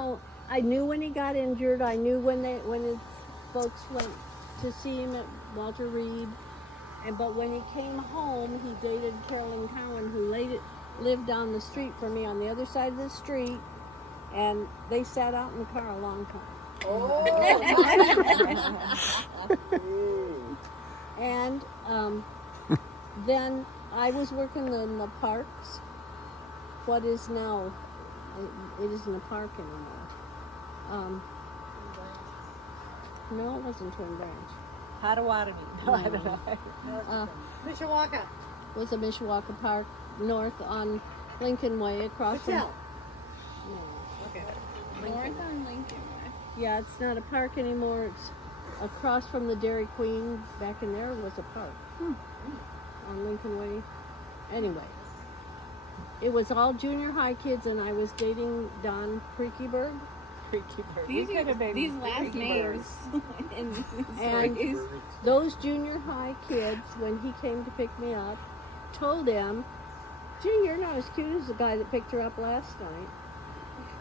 home, I knew when he got injured. I knew when his folks went to see him at Walter Reed. But when he came home, he dated Carolyn Cowan, who lived down the street from me on the other side of the street, and they sat out in the car a long time. Oh. And then I was working in the parks. What is now, it isn't a park anymore. No, it wasn't Twin Branch. Potawatomi. No, I don't know. Mishawaka. It was a Mishawaka Park north on Lincoln Way across Patel. from. Okay. North on Lincoln Way. Yeah, it's not a park anymore. It's across from the Dairy Queen. Back in there was a park on Lincoln Way. Anyway, it was all junior high kids, and I was dating Don Creakyberg. These last names in these And stories. those junior high kids, when he came to pick me up, told him, "Gee, you're not as cute as the guy that picked her up last night."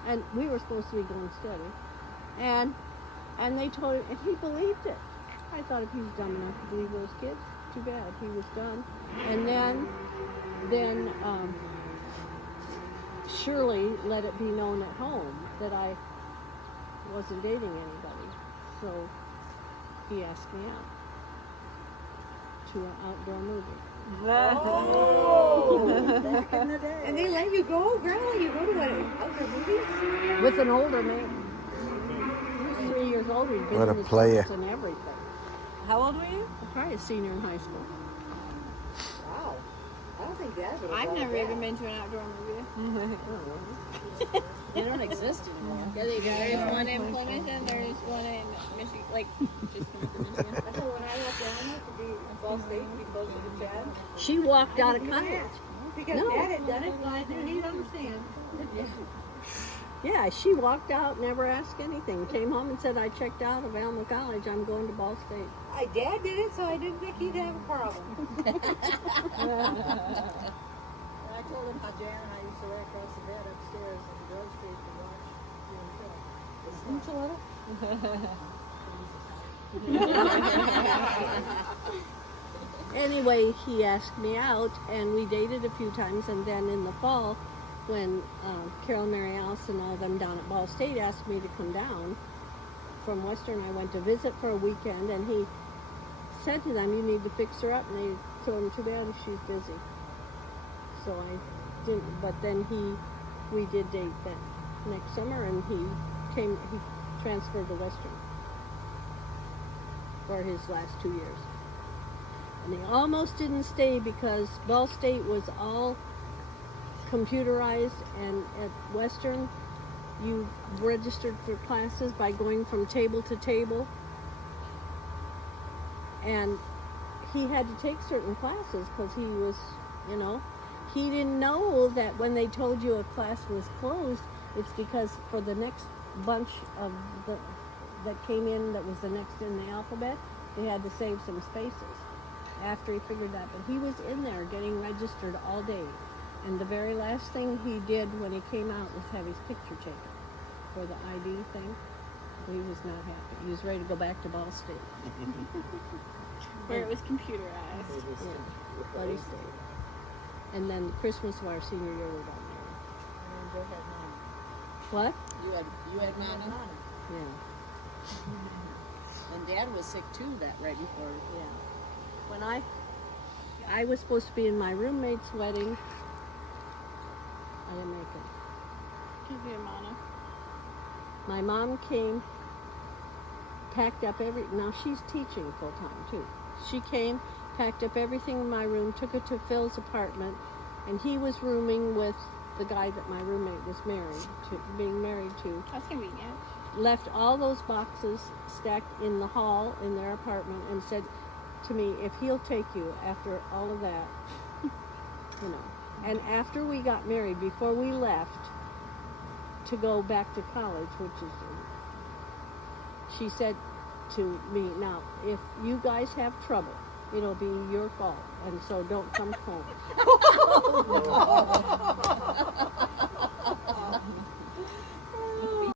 And we were supposed to be going steady. And they told him, and he believed it. I thought if he was dumb enough to believe those kids, too bad, he was done. And then Shirley let it be known at home that I wasn't dating anybody. So he asked me out to an outdoor movie. Oh, back in the day. And they let you go? Grandma, you go to what? Outdoor movies? With an older man. He was 3 years old. We'd been What a in the player. service and everything. How old were you? Probably a senior in high school. Wow. I don't think Dad would have I've brought never that. even been to an outdoor movie. They don't exist anymore. Yeah, they do. There's one in Plymouth and there's one in Michigan. Like, just Plymouth and Michigan. I thought when I left Alma to be in Ball State to be closer to Chad, She walked out of I college. didn't ask. Because No. Dad had done it, and I knew he'd understand. Yeah, she walked out, never asked anything. Came home and said, "I checked out of Alma College. I'm going to Ball State." Dad did it, so I didn't think he'd have a problem. And I told him how Jan and I used to lay across the bed upstairs in Grove Street to watch Anyway, he asked me out, and we dated a few times. And then in the fall, when Carol, Mary Alice, and all them down at Ball State asked me to come down from Western, I went to visit for a weekend, and he said to them, "You need to fix her up." And they told him, "Too bad, she's busy." So I didn't. But then we did date that next summer, and he transferred to Western for his last 2 years. And he almost didn't stay because Ball State was all computerized, and at Western you registered for classes by going from table to table, and he had to take certain classes because he was, he didn't know that when they told you a class was closed, it's because for the next bunch of that came in that was the next in the alphabet, they had to save some spaces after he figured that. But he was in there getting registered all day, and the very last thing he did when he came out was have his picture taken for the ID thing. He was not happy. He was ready to go back to Ball State. Where it was computerized. Yeah, but he stayed. And then Christmas of our senior year we got married. And Joe had Nana. What? You had Nana. Yeah. And Dad was sick too right before. Yeah. When I was supposed to be in my roommate's wedding, I didn't make it. Because of your mama. My mom came, packed up now she's teaching full time too. She came, packed up everything in my room, took it to Phil's apartment, and he was rooming with the guy that my roommate was being married to. That's convenient. Left all those boxes stacked in the hall in their apartment and said to me, "If he'll take you after all of that, And after we got married, before we left to go back to college, she said to me, "Now, if you guys have trouble, it'll be your fault, and so don't come home."